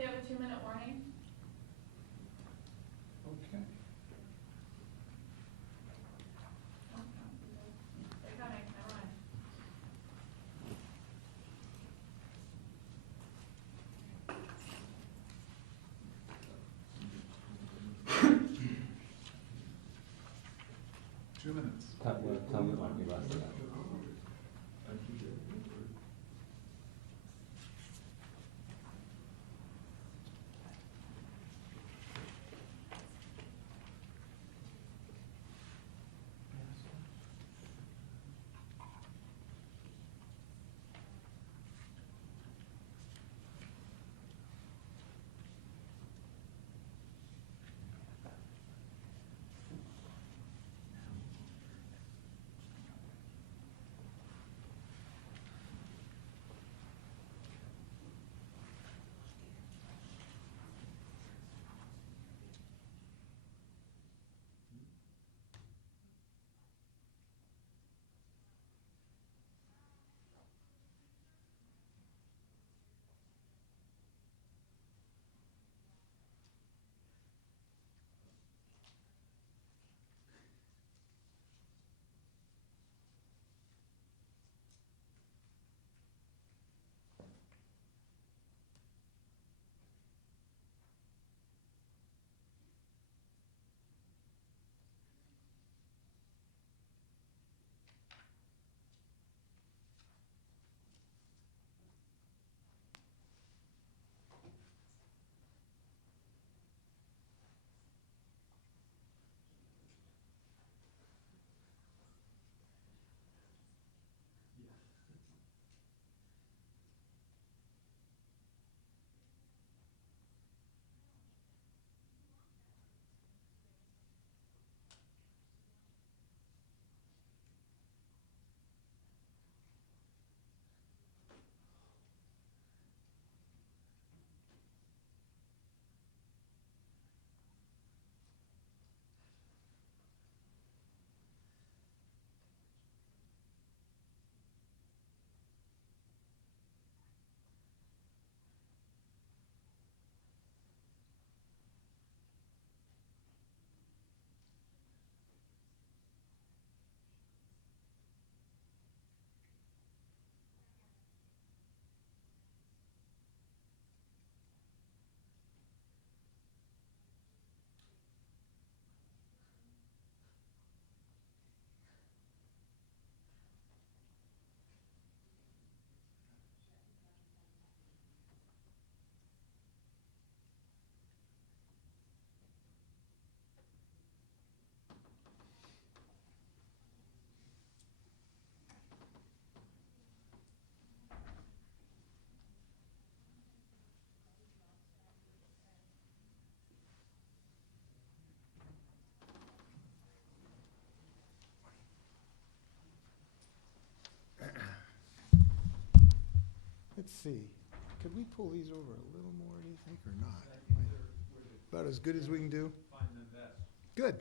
We have a 2-minute warning. Okay. They're coming, never mind. Two minutes. Tell me when we left it. Let's see, could we pull these over a little more, do you think, or not? About as good as we can do? Good.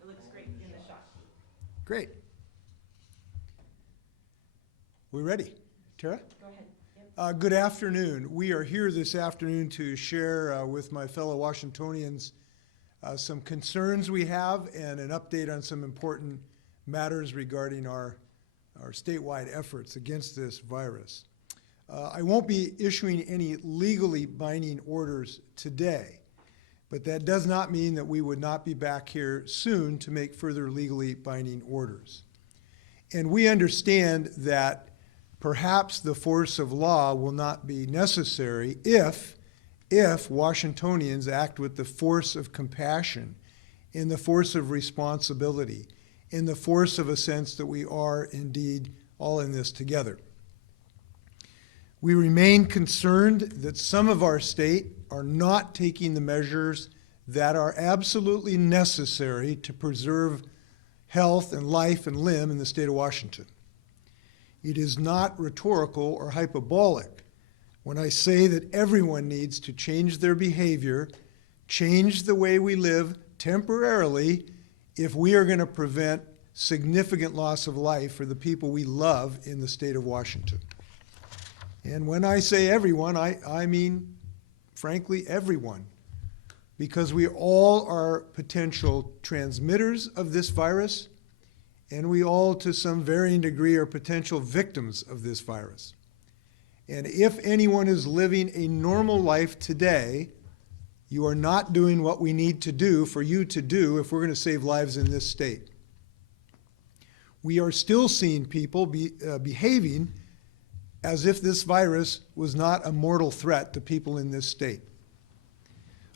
It looks great in the shot. Great. We ready? Tara? Go ahead. Yep. Good afternoon. We are here this afternoon to share with my fellow Washingtonians some concerns we have and an update on some important matters regarding our statewide efforts against this virus. I won't be issuing any legally binding orders today, but that does not mean that we would not be back here soon to make further legally binding orders. And we understand that perhaps the force of law will not be necessary if Washingtonians act with the force of compassion, in the force of responsibility, in the force of a sense that we are indeed all in this together. We remain concerned that some of our state are not taking the measures that are absolutely necessary to preserve health and life and limb in the state of Washington. It is not rhetorical or hyperbolic when I say that everyone needs to change their behavior, change the way we live temporarily, if we are going to prevent significant loss of life for the people we love in the state of Washington. And when I say everyone, I mean, frankly, everyone, because we all are potential transmitters of this virus, and we all, to some varying degree, are potential victims of this virus. And if anyone is living a normal life today, you are not doing what we need to do for you to do if we're going to save lives in this state. We are still seeing people behaving as if this virus was not a mortal threat to people in this state.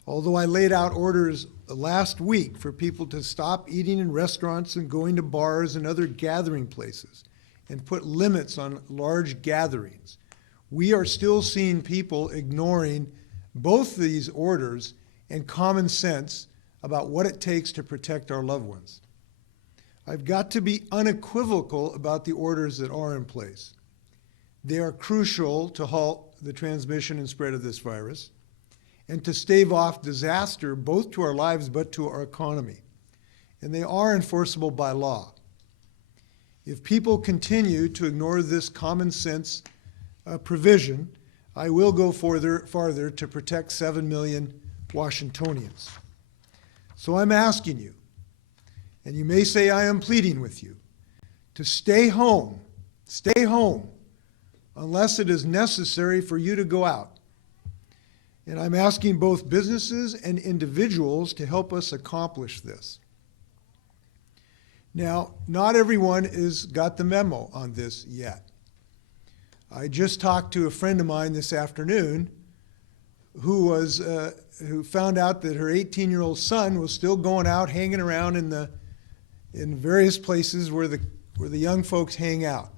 Although I laid out orders last week for people to stop eating in restaurants and going to bars and other gathering places and put limits on large gatherings, we are still seeing people ignoring both these orders and common sense about what it takes to protect our loved ones. I've got to be unequivocal about the orders that are in place. They are crucial to halt the transmission and spread of this virus and to stave off disaster both to our lives but to our economy. And they are enforceable by law. If people continue to ignore this common sense provision, I will go farther to protect 7 million Washingtonians. So I'm asking you, and you may say I am pleading with you, to stay home, unless it is necessary for you to go out. And I'm asking both businesses and individuals to help us accomplish this. Now, not everyone has got the memo on this yet. I just talked to a friend of mine this afternoon who found out that her 18-year-old son was still going out, hanging around in various places where the young folks hang out.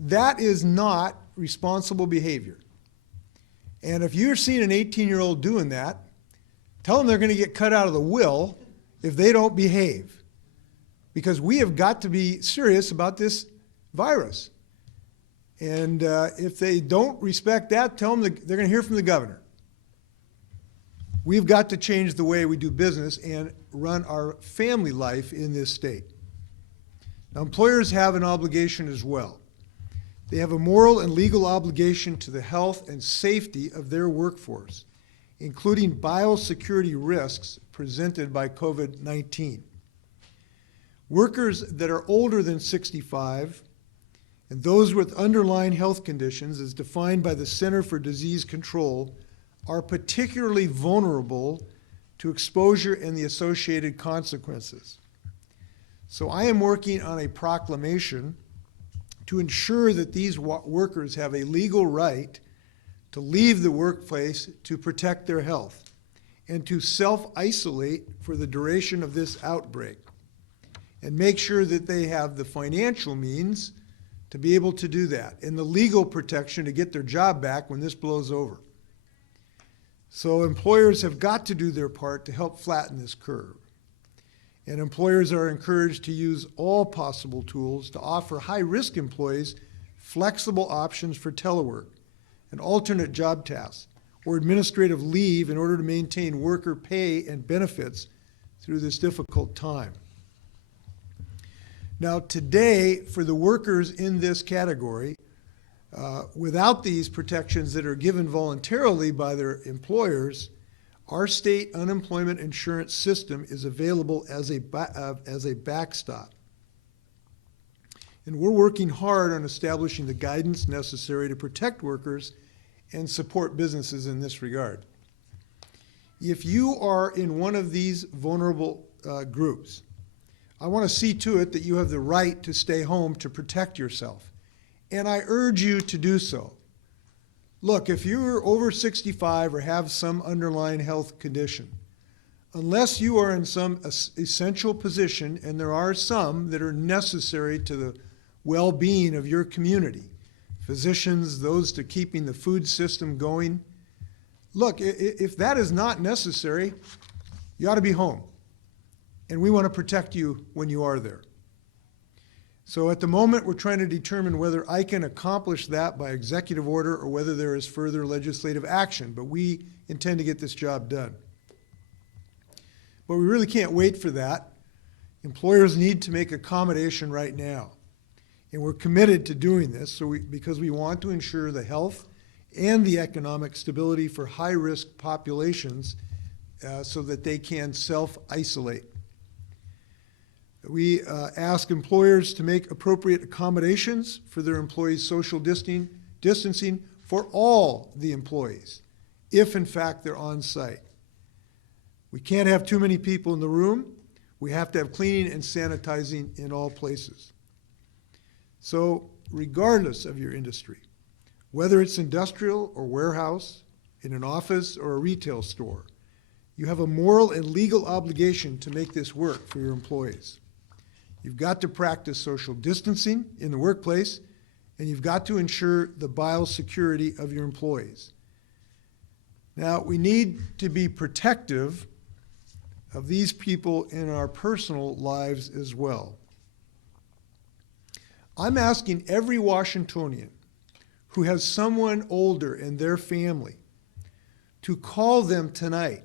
That is not responsible behavior. And if you're seeing an 18-year-old doing that, tell them they're going to get cut out of the will if they don't behave. Because we have got to be serious about this virus. And if they don't respect that, tell them they're going to hear from the governor. We've got to change the way we do business and run our family life in this state. Now, employers have an obligation as well. They have a moral and legal obligation to the health and safety of their workforce, including biosecurity risks presented by COVID-19. Workers that are older than 65 and those with underlying health conditions, as defined by the Center for Disease Control, are particularly vulnerable to exposure and the associated consequences. So I am working on a proclamation to ensure that these workers have a legal right to leave the workplace to protect their health and to self-isolate for the duration of this outbreak, and make sure that they have the financial means to be able to do that and the legal protection to get their job back when this blows over. So employers have got to do their part to help flatten this curve. And employers are encouraged to use all possible tools to offer high-risk employees flexible options for telework and alternate job tasks or administrative leave in order to maintain worker pay and benefits through this difficult time. Now, today, for the workers in this category, without these protections that are given voluntarily by their employers, our state unemployment insurance system is available as a backstop. And we're working hard on establishing the guidance necessary to protect workers and support businesses in this regard. If you are in one of these vulnerable groups, I want to see to it that you have the right to stay home to protect yourself. And I urge you to do so. Look, if you're over 65 or have some underlying health condition, unless you are in some essential position, and there are some that are necessary to the well-being of your community, physicians, those to keeping the food system going, look, if that is not necessary, you ought to be home. And we want to protect you when you are there. So at the moment, we're trying to determine whether I can accomplish that by executive order or whether there is further legislative action, but we intend to get this job done. But we really can't wait for that. Employers need to make accommodation right now. And we're committed to doing this because we want to ensure the health and the economic stability for high-risk populations so that they can self-isolate. We ask employers to make appropriate accommodations for their employees' social distancing for all the employees, if in fact they're on site. We can't have too many people in the room. We have to have cleaning and sanitizing in all places. So regardless of your industry, whether it's industrial or warehouse, in an office or a retail store, you have a moral and legal obligation to make this work for your employees. You've got to practice social distancing in the workplace, and you've got to ensure the biosecurity of your employees. Now, we need to be protective of these people in our personal lives as well. I'm asking every Washingtonian who has someone older in their family to call them tonight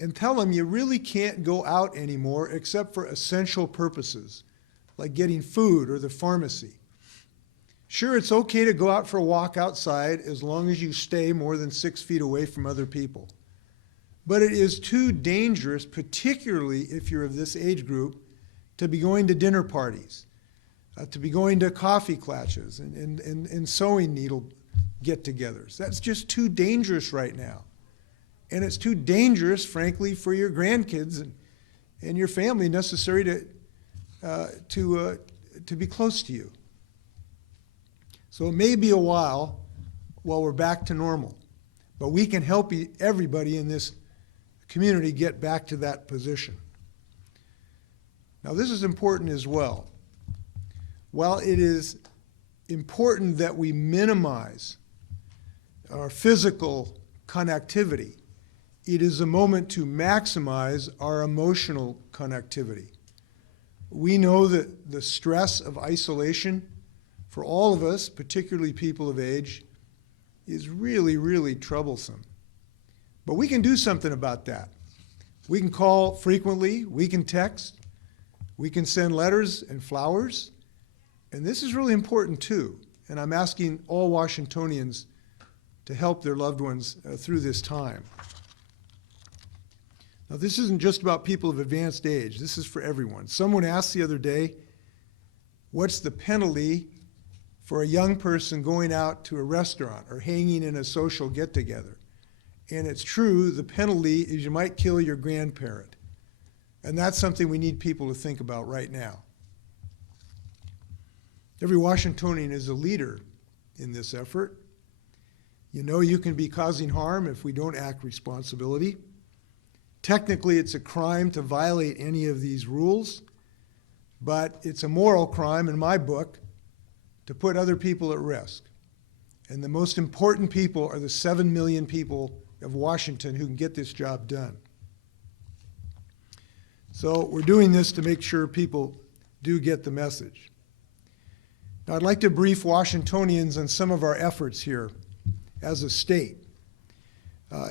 and tell them you really can't go out anymore except for essential purposes, like getting food or the pharmacy. Sure, it's okay to go out for a walk outside as long as you stay more than 6 feet away from other people. But it is too dangerous, particularly if you're of this age group, to be going to dinner parties, to be going to coffee clashes and sewing needle get-togethers. That's just too dangerous right now. And it's too dangerous, frankly, for your grandkids and your family necessary to be close to you. So it may be a while we're back to normal, but we can help everybody in this community get back to that position. Now, this is important as well. While it is important that we minimize our physical connectivity, it is a moment to maximize our emotional connectivity. We know that the stress of isolation for all of us, particularly people of age, is really, really troublesome. But we can do something about that. We can call frequently, we can text, we can send letters and flowers, and this is really important too. And I'm asking all Washingtonians to help their loved ones through this time. Now, this isn't just about people of advanced age. This is for everyone. Someone asked the other day, what's the penalty for a young person going out to a restaurant or hanging in a social get-together? And it's true, the penalty is you might kill your grandparent. And that's something we need people to think about right now. Every Washingtonian is a leader in this effort. You know you can be causing harm if we don't act responsibility. Technically, it's a crime to violate any of these rules, but it's a moral crime in my book to put other people at risk. And the most important people are the 7 million people of Washington who can get this job done. So we're doing this to make sure people do get the message. Now, I'd like to brief Washingtonians on some of our efforts here as a state.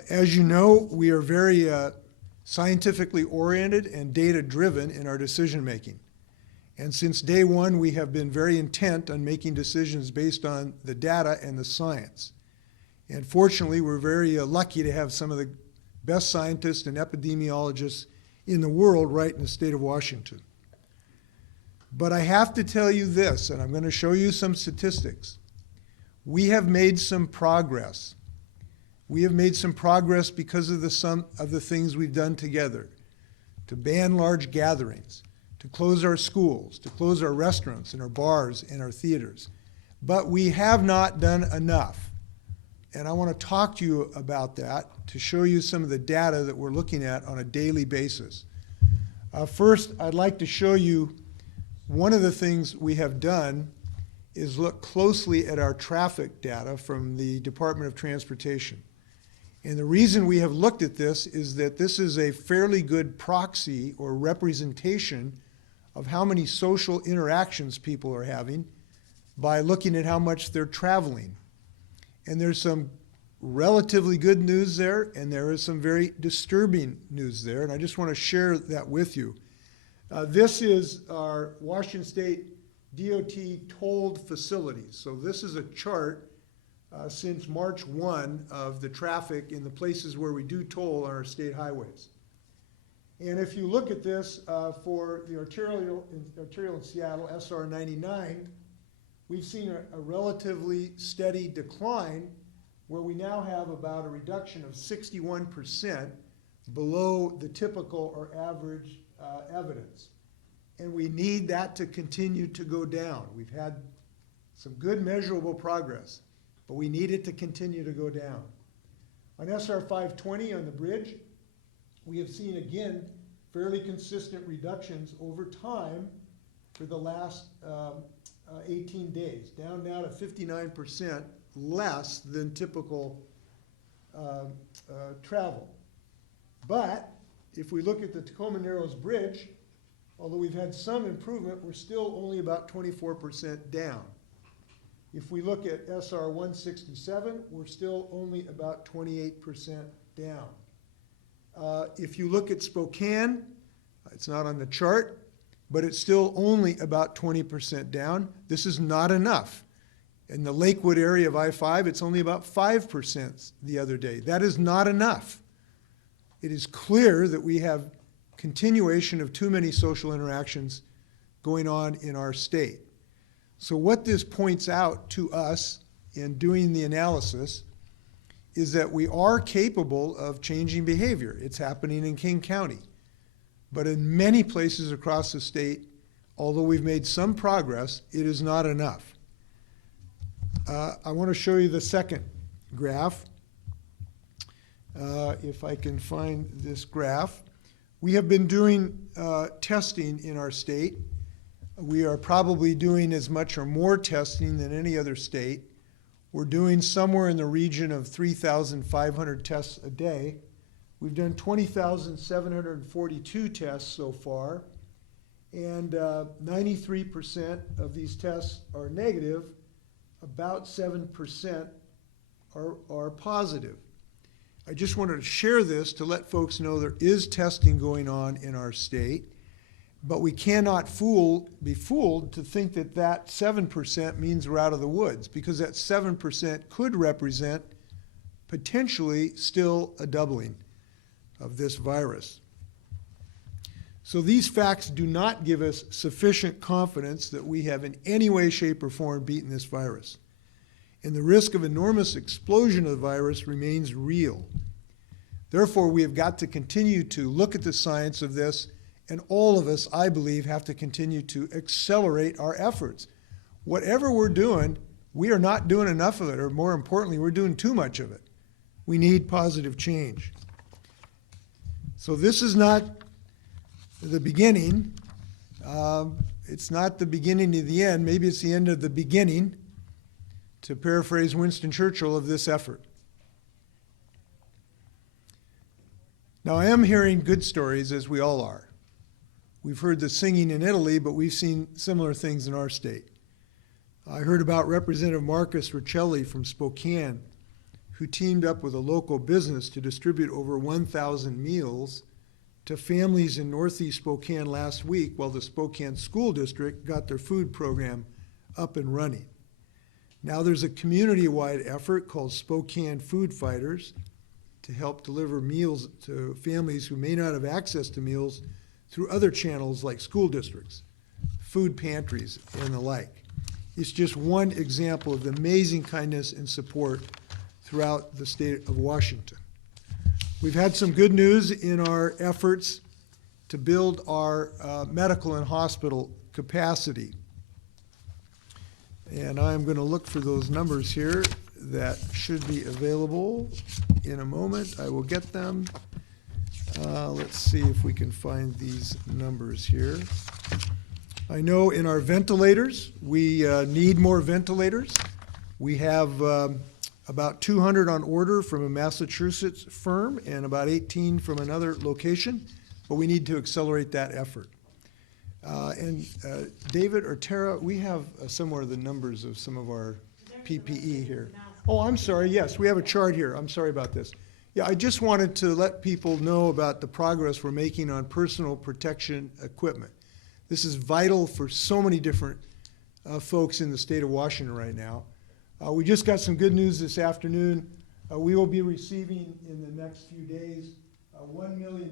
As you know, we are very scientifically oriented and data-driven in our decision-making. And since day one, we have been very intent on making decisions based on the data and the science. And fortunately, we're very lucky to have some of the best scientists and epidemiologists in the world right in the state of Washington. But I have to tell you this, and I'm going to show you some statistics. We have made some progress. We have made some progress because of some of the things we've done together. To ban large gatherings, to close our schools, to close our restaurants and our bars and our theaters. But we have not done enough. And I want to talk to you about that to show you some of the data that we're looking at on a daily basis. First, I'd like to show you one of the things we have done is look closely at our traffic data from the Department of Transportation. And the reason we have looked at this is that this is a fairly good proxy or representation of how many social interactions people are having by looking at how much they're traveling. And there's some relatively good news there, and there is some very disturbing news there, and I just want to share that with you. This is our Washington State DOT tolled facilities. So this is a chart since March 1 of the traffic in the places where we do toll on our state highways. And if you look at this for the arterial in Seattle, SR 99, we've seen a relatively steady decline where we now have about a reduction of 61% below the typical or average evidence. And we need that to continue to go down. We've had some good measurable progress, but we need it to continue to go down. On SR 520 on the bridge, we have seen again fairly consistent reductions over time for the last 18 days, down now to 59% less than typical travel. But if we look at the Tacoma Narrows Bridge, although we've had some improvement, we're still only about 24% down. If we look at SR 167, we're still only about 28% down. If you look at Spokane, it's not on the chart, but it's still only about 20% down. This is not enough. In the Lakewood area of I-5, it's only about 5% the other day. That is not enough. It is clear that we have continuation of too many social interactions going on in our state. So what this points out to us in doing the analysis is that we are capable of changing behavior. It's happening in King County. But in many places across the state, although we've made some progress, it is not enough. I want to show you the second graph. If I can find this graph. We have been doing testing in our state. We are probably doing as much or more testing than any other state. We're doing somewhere in the region of 3,500 tests a day. We've done 20,742 tests so far, and 93% of these tests are negative. About 7% are positive. I just wanted to share this to let folks know there is testing going on in our state, but we cannot be fooled to think that that 7% means we're out of the woods, because that 7% could represent potentially still a doubling of this virus. So these facts do not give us sufficient confidence that we have in any way, shape, or form beaten this virus. And the risk of enormous explosion of the virus remains real. Therefore, we have got to continue to look at the science of this, and all of us, I believe, have to continue to accelerate our efforts. Whatever we're doing, we are not doing enough of it, or more importantly, we're doing too much of it. We need positive change. So this is not the beginning. It's not the beginning of the end. Maybe it's the end of the beginning, to paraphrase Winston Churchill, of this effort. Now, I am hearing good stories, as we all are. We've heard the singing in Italy, but we've seen similar things in our state. I heard about Representative Marcus Riccelli from Spokane, who teamed up with a local business to distribute over 1,000 meals to families in Northeast Spokane last week, while the Spokane School District got their food program up and running. Now there's a community-wide effort called Spokane Food Fighters to help deliver meals to families who may not have access to meals through other channels like school districts, food pantries, and the like. It's just one example of the amazing kindness and support throughout the state of Washington. We've had some good news in our efforts to build our medical and hospital capacity. And I'm going to look for those numbers here that should be available in a moment. I will get them. Let's see if we can find these numbers here. I know in our ventilators, we need more ventilators. We have about 200 on order from a Massachusetts firm and about 18 from another location, but we need to accelerate that effort. David or Tara, we have somewhere the numbers of some of our PPE here. Oh, I'm sorry, yes, we have a chart here. I'm sorry about this. Yeah, I just wanted to let people know about the progress we're making on personal protection equipment. This is vital for so many different folks in the state of Washington right now. We just got some good news this afternoon. We will be receiving in the next few days 1,600,000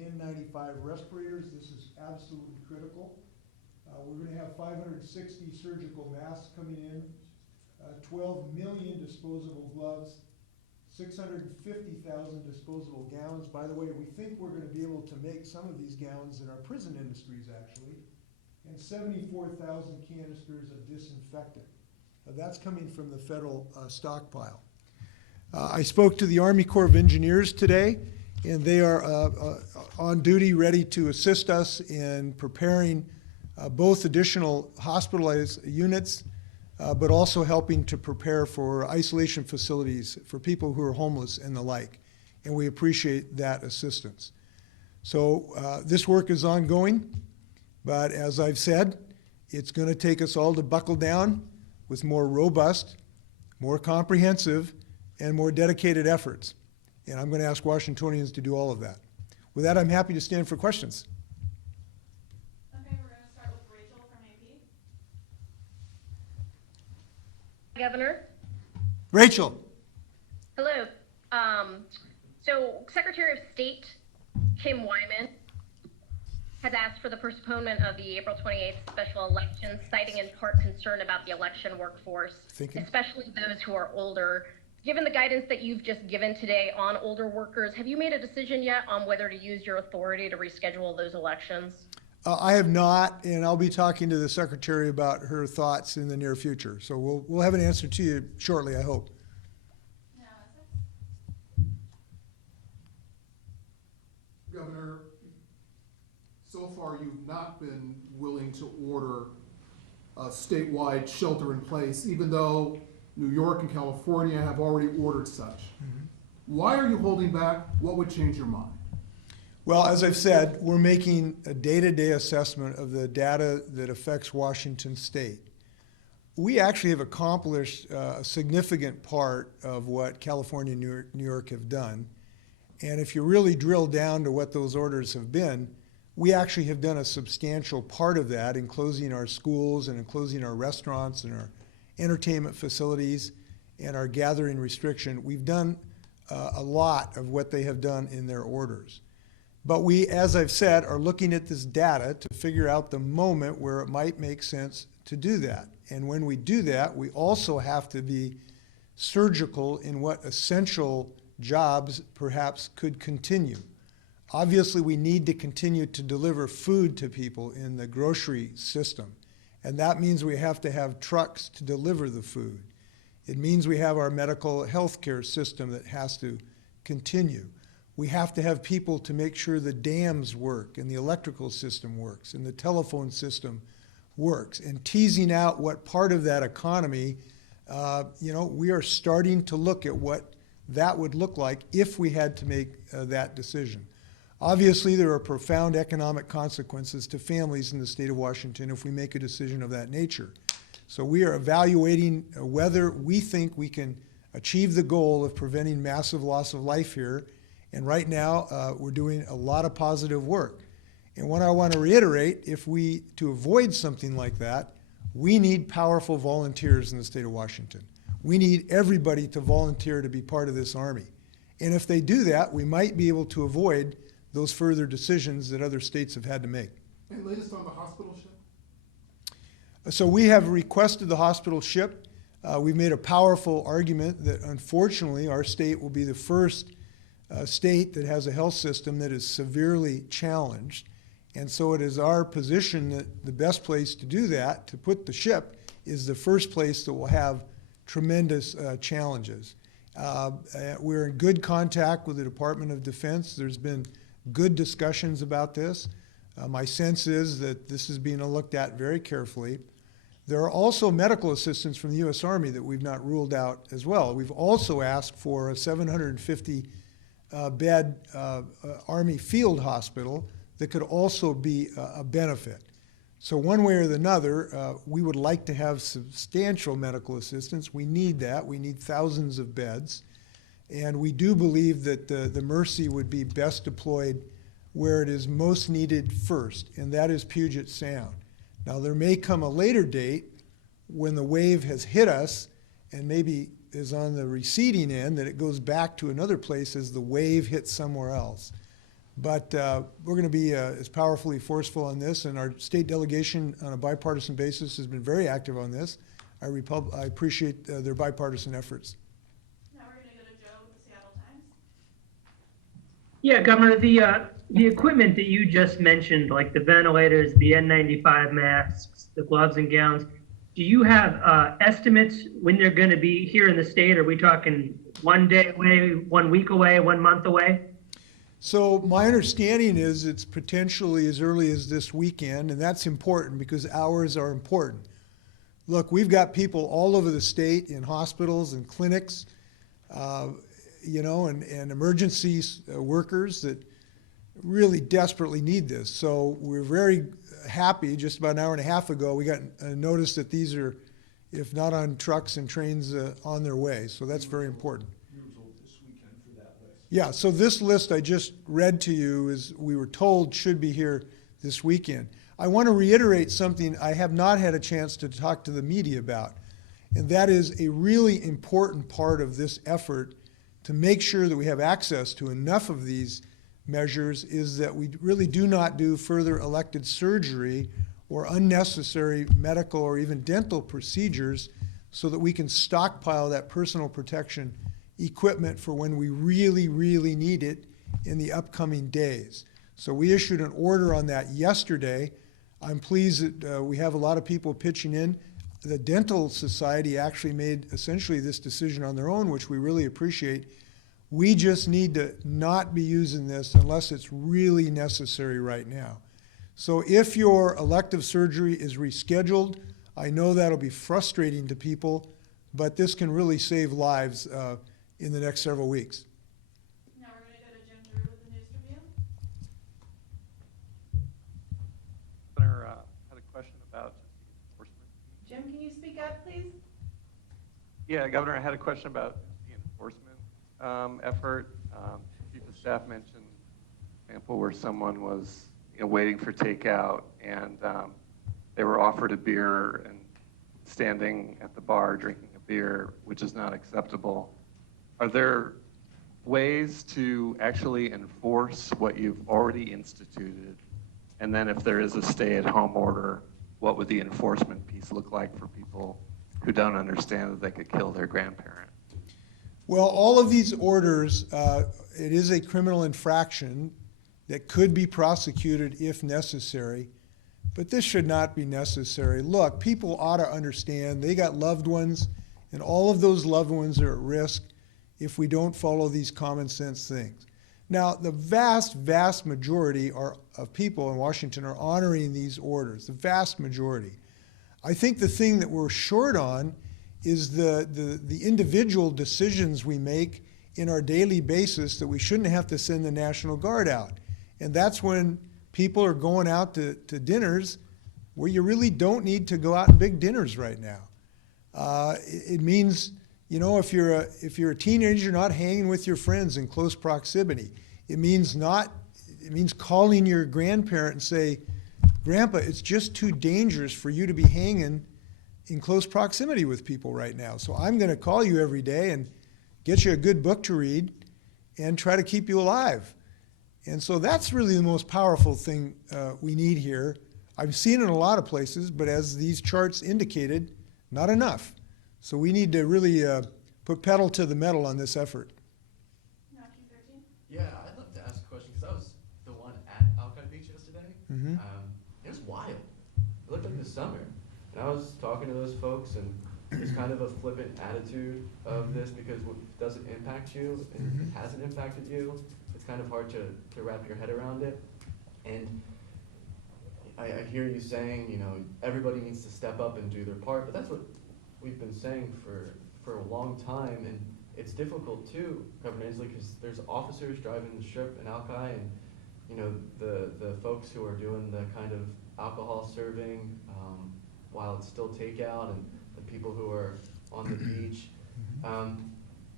N95 respirators. This is absolutely critical. We're going to have 560 surgical masks coming in, 12 million disposable gloves, 650,000 disposable gowns. By the way, we think we're going to be able to make some of these gowns in our prison industries, actually, and 74,000 canisters of disinfectant. That's coming from the federal stockpile. I spoke to the Army Corps of Engineers today, and they are on duty, ready to assist us in preparing both additional hospitalized units, but also helping to prepare for isolation facilities for people who are homeless and the like. And we appreciate that assistance. So this work is ongoing, but as I've said, it's going to take us all to buckle down with more robust, more comprehensive, and more dedicated efforts. And I'm going to ask Washingtonians to do all of that. With that, I'm happy to stand for questions. Okay, we're gonna start with Rachel from AP. Governor. Rachel. Hello. So Secretary of State Kim Wyman has asked for the postponement of the April 28th special election, citing in part concern about the election workforce, especially those who are older. Given the guidance that you've just given today on older workers, have you made a decision yet on whether to use your authority to reschedule those elections? I have not, and I'll be talking to the Secretary about her thoughts in the near future. So we'll have an answer to you shortly, I hope. Now, Governor, so far you've not been willing to order a statewide shelter in place, even though New York and California have already ordered such. Why are you holding back? What would change your mind? Well, as I've said, we're making a day-to-day assessment of the data that affects Washington State. We actually have accomplished a significant part of what California and New York have done. And if you really drill down to what those orders have been, we actually have done a substantial part of that in closing our schools and in closing our restaurants and our entertainment facilities and our gathering restriction. We've done a lot of what they have done in their orders. But we, as I've said, are looking at this data to figure out the moment where it might make sense to do that. And when we do that, we also have to be surgical in what essential jobs perhaps could continue. Obviously, we need to continue to deliver food to people in the grocery system. And that means we have to have trucks to deliver the food. It means we have our medical health care system that has to continue. We have to have people to make sure the dams work and the electrical system works and the telephone system works. And teasing out what part of that economy, we are starting to look at what that would look like if we had to make that decision. Obviously, there are profound economic consequences to families in the state of Washington if we make a decision of that nature. So we are evaluating whether we think we can achieve the goal of preventing massive loss of life here. And right now, we're doing a lot of positive work. And what I want to reiterate, to avoid something like that, we need powerful volunteers in the state of Washington. We need everybody to volunteer to be part of this Army. And if they do that, we might be able to avoid those further decisions that other states have had to make. And latest on the hospital ship? So we have requested the hospital ship. We've made a powerful argument that unfortunately our state will be the first state that has a health system that is severely challenged. And so it is our position that the best place to do that, to put the ship, is the first place that will have tremendous challenges. We're in good contact with the Department of Defense. There's been good discussions about this. My sense is that this is being looked at very carefully. There are also medical assistance from the U.S. Army that we've not ruled out as well. We've also asked for a 750 bed Army field hospital that could also be a benefit. So one way or another, we would like to have substantial medical assistance. We need that. We need thousands of beds. And we do believe that the Mercy would be best deployed where it is most needed first, and that is Puget Sound. Now, there may come a later date when the wave has hit us and maybe is on the receding end, that it goes back to another place as the wave hits somewhere else. But we're going to be as powerfully forceful on this, and our state delegation on a bipartisan basis has been very active on this. I appreciate their bipartisan efforts. Now we're gonna go to Joe with the Seattle Times. Yeah, Governor, the equipment that you just mentioned, like the ventilators, the N95 masks, the gloves and gowns, do you have estimates when they're going to be here in the state? Are we talking 1 day away, 1 week away, 1 month away? So my understanding is it's potentially as early as this weekend, and that's important because hours are important. Look, we've got people all over the state in hospitals and clinics, you know, and emergency workers that really desperately need this. So we're very happy. Just about an hour and a half ago, we got a notice that these are, if not on trucks and trains, on their way. So that's very important. Yeah, so this list I just read to you is, we were told, should be here this weekend. I want to reiterate something I have not had a chance to talk to the media about, and that is a really important part of this effort to make sure that we have access to enough of these measures is that we really do not do further elective surgery or unnecessary medical or even dental procedures so that we can stockpile that personal protection equipment for when we really, really need it in the upcoming days. So we issued an order on that yesterday. I'm pleased that we have a lot of people pitching in. The Dental Society actually made essentially this decision on their own, which we really appreciate. We just need to not be using this unless it's really necessary right now. So if your elective surgery is rescheduled, I know that'll be frustrating to people, but this can really save lives in the next several weeks. Now we're gonna go to Jim Drew with the News Review. Governor, had a question about enforcement. Jim, can you speak up, please? Yeah, Governor, I had a question about the enforcement effort. Chief of Staff mentioned an example where someone was waiting for takeout and they were offered a beer and standing at the bar drinking a beer, which is not acceptable. Are there ways to actually enforce what you've already instituted? And then if there is a stay-at-home order, what would the enforcement piece look like for people who don't understand that they could kill their grandparent? Well, all of these orders, it is a criminal infraction that could be prosecuted if necessary, but this should not be necessary. Look, people ought to understand they got loved ones, and all of those loved ones are at risk if we don't follow these common sense things. Now, the vast, vast majority of people in Washington are honoring these orders, the vast majority. I think the thing that we're short on is the individual decisions we make in our daily basis that we shouldn't have to send the National Guard out. And that's when people are going out to dinners where you really don't need to go out in big dinners right now. It means, you know, if you're a teenager, not hanging with your friends in close proximity. It means calling your grandparent and say, Grandpa, it's just too dangerous for you to be hanging in close proximity with people right now. So I'm going to call you every day and get you a good book to read and try to keep you alive. And so that's really the most powerful thing we need here. I've seen it in a lot of places, but as these charts indicated, not enough. So we need to really put pedal to the metal on this effort. Now Q13. Yeah, I'd love to ask a question because I was the one at Alki Beach yesterday. Mhm. It was wild. It looked like the summer. And I was talking to those folks, and there's kind of a flippant attitude of this because what doesn't impact you, and it hasn't impacted you. It's kind of hard to wrap your head around it. And I hear you saying, you know, everybody needs to step up and do their part, but that's what we've been saying for a long time. And it's difficult too, Governor Inslee, because there's officers driving the strip in Alki, and you know, the folks who are doing the kind of alcohol serving while it's still takeout, and the people who are on the beach.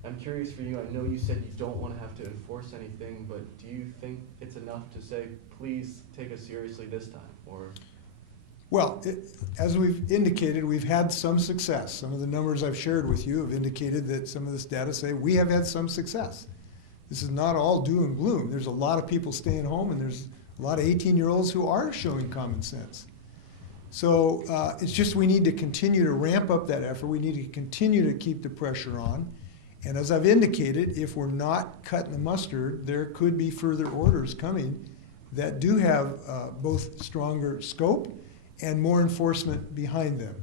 I'm curious for you, I know you said you don't want to have to enforce anything, but do you think it's enough to say, please take us seriously this time, or? Well, as we've indicated, we've had some success. Some of the numbers I've shared with you have indicated that some of this data say we have had some success. This is not all doom and gloom. There's a lot of people staying home, and there's a lot of 18-year-olds who are showing common sense. So it's just we need to continue to ramp up that effort. We need to continue to keep the pressure on. And as I've indicated, if we're not cutting the mustard, there could be further orders coming that do have both stronger scope and more enforcement behind them.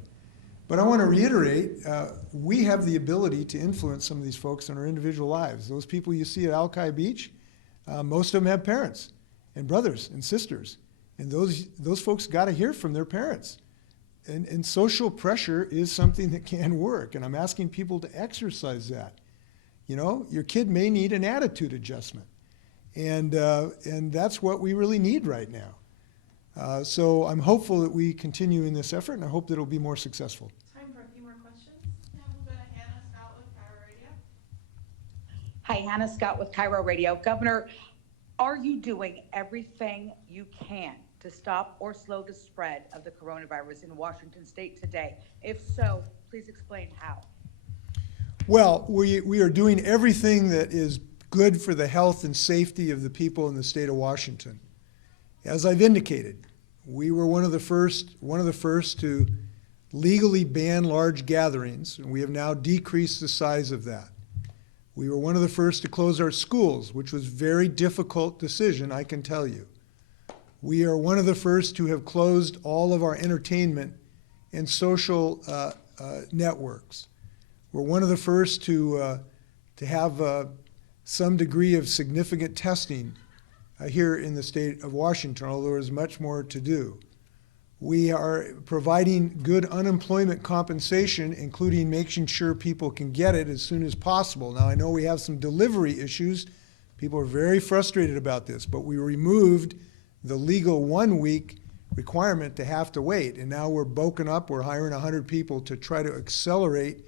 But I want to reiterate, we have the ability to influence some of these folks in our individual lives. Those people you see at Alki Beach, most of them have parents and brothers and sisters. And those folks got to hear from their parents. And social pressure is something that can work. And I'm asking people to exercise that. You know, your kid may need an attitude adjustment. And that's what we really need right now. So I'm hopeful that we continue in this effort, and I hope that it'll be more successful. Time for a few more questions. Now we'll go to Hannah Scott with Cairo Radio. Hi, Hannah Scott with Cairo Radio. Governor, are you doing everything you can to stop or slow the spread of the coronavirus in Washington state today? If so, please explain how. Well, we are doing everything that is good for the health and safety of the people in the state of Washington. As I've indicated, we were one of the first to legally ban large gatherings, and we have now decreased the size of that. We were one of the first to close our schools, which was a very difficult decision, I can tell you. We are one of the first to have closed all of our entertainment and social networks. We're one of the first to have some degree of significant testing here in the state of Washington, although there's much more to do. We are providing good unemployment compensation, including making sure people can get it as soon as possible. Now, I know we have some delivery issues. People are very frustrated about this, but we removed the legal 1 week requirement to have to wait. And now we're bulking up. We're hiring 100 people to try to accelerate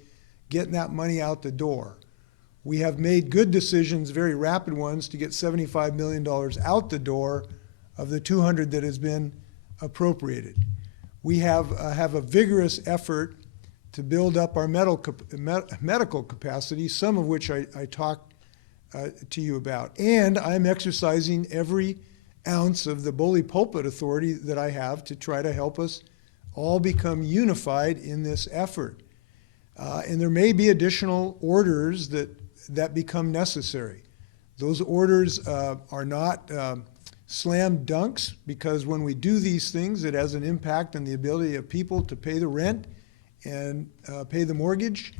getting that money out the door. We have made good decisions, very rapid ones, to get $75 million out the door of the 200 that has been appropriated. We have a vigorous effort to build up our medical capacity, some of which I talked to you about. And I'm exercising every ounce of the bully pulpit authority that I have to try to help us all become unified in this effort. And there may be additional orders that become necessary. Those orders are not slam dunks, because when we do these things, it has an impact on the ability of people to pay the rent and pay the mortgage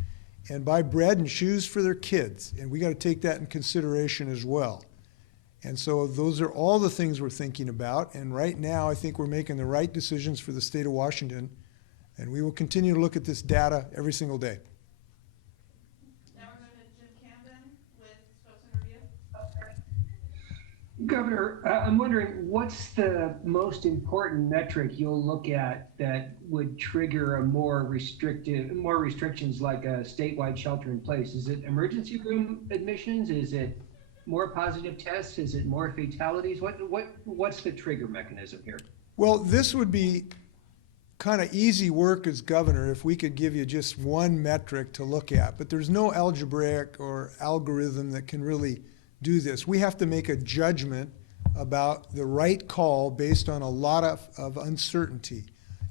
and buy bread and shoes for their kids. And we got to take that in consideration as well. And so those are all the things we're thinking about. And right now, I think we're making the right decisions for the state of Washington. And we will continue to look at this data every single day. Now we're going to Jim Camden with Spokesman Review. Governor, I'm wondering, what's the most important metric you'll look at that would trigger a more restrictions like a statewide shelter in place? Is it emergency room admissions? Is it more positive tests? Is it more fatalities? What's the trigger mechanism here? Well, this would be kind of easy work as governor if we could give you just one metric to look at, but there's no algebraic or algorithm that can really do this. We have to make a judgment about the right call based on a lot of uncertainty.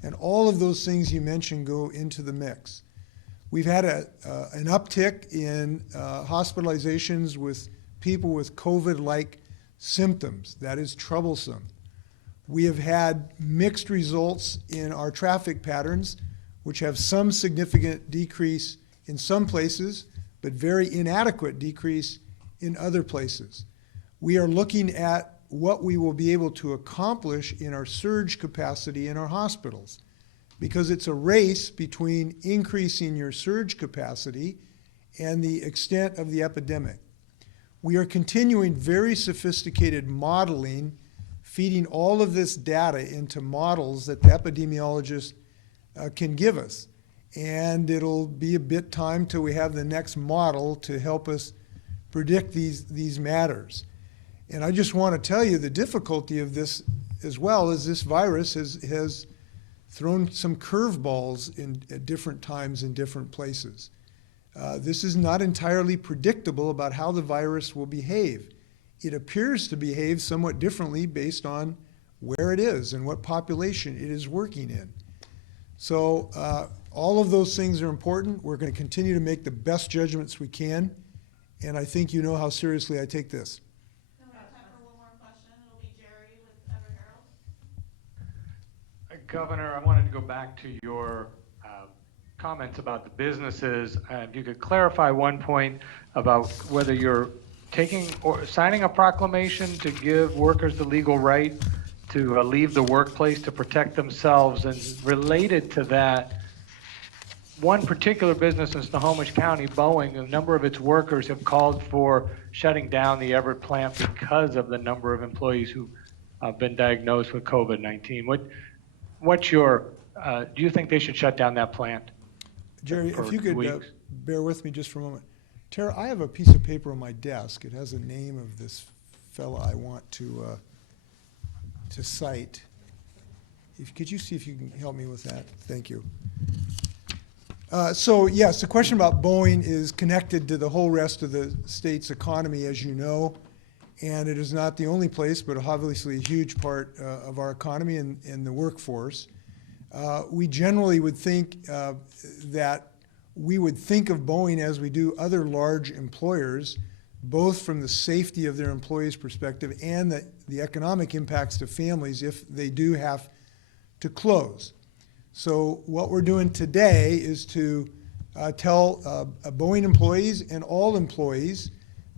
And all of those things you mentioned go into the mix. We've had an uptick in hospitalizations with people with COVID-like symptoms. That is troublesome. We have had mixed results in our traffic patterns, which have some significant decrease in some places, but very inadequate decrease in other places. We are looking at what we will be able to accomplish in our surge capacity in our hospitals, because it's a race between increasing your surge capacity and the extent of the epidemic. We are continuing very sophisticated modeling, feeding all of this data into models that the epidemiologists can give us. And it'll be a bit time till we have the next model to help us predict these matters. And I just want to tell you the difficulty of this as well is this virus has thrown some curveballs at different times in different places. This is not entirely predictable about how the virus will behave. It appears to behave somewhat differently based on where it is and what population it is working in. So all of those things are important. We're going to continue to make the best judgments we can, and I think you know how seriously I take this. Then we have time for one more question. It'll be Jerry with Ever Herald. Governor, I wanted to go back to your comments about the businesses. If you could clarify one point about whether you're taking or signing a proclamation to give workers the legal right to leave the workplace to protect themselves. And related to that, one particular business in Snohomish County, Boeing, a number of its workers have called for shutting down the Everett plant because of the number of employees who have been diagnosed with COVID-19. What's your, do you think they should shut down that plant? Jerry, for if you could weeks? bear with me just for a moment. Tara, I have a piece of paper on my desk. It has a name of this fella I want to cite. Could you see if you can help me with that? Thank you. So yes, the question about Boeing is connected to the whole rest of the state's economy, as you know, and it is not the only place, but obviously a huge part of our economy and the workforce. We generally would think that we would think of Boeing as we do other large employers, both from the safety of their employees' perspective and the economic impacts to families if they do have to close. So what we're doing today is to tell Boeing employees and all employees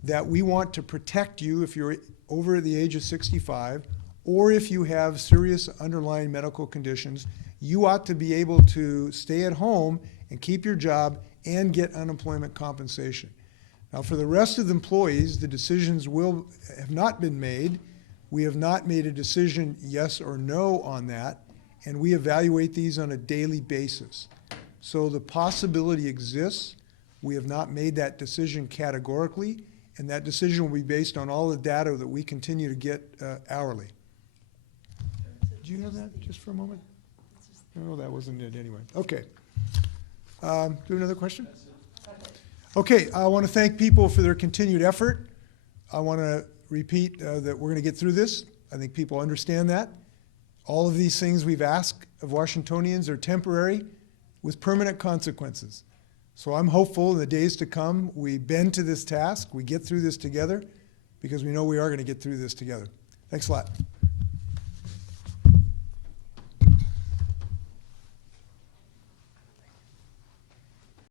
that we want to protect you if you're over the age of 65 or if you have serious underlying medical conditions. You ought to be able to stay at home and keep your job and get unemployment compensation. Now, for the rest of the employees, the decisions have not been made. We have not made a decision, yes or no, on that, and we evaluate these on a daily basis. So the possibility exists. We have not made that decision categorically, and that decision will be based on all the data that we continue to get hourly. Do you have that just for a moment? No, that wasn't it anyway. Okay. Do we have another question? Okay, I want to thank people for their continued effort. I want to repeat that we're going to get through this. I think people understand that. All of these things we've asked of Washingtonians are temporary with permanent consequences. So I'm hopeful in the days to come we bend to this task, we get through this together, because we know we are going to get through this together. Thanks a lot.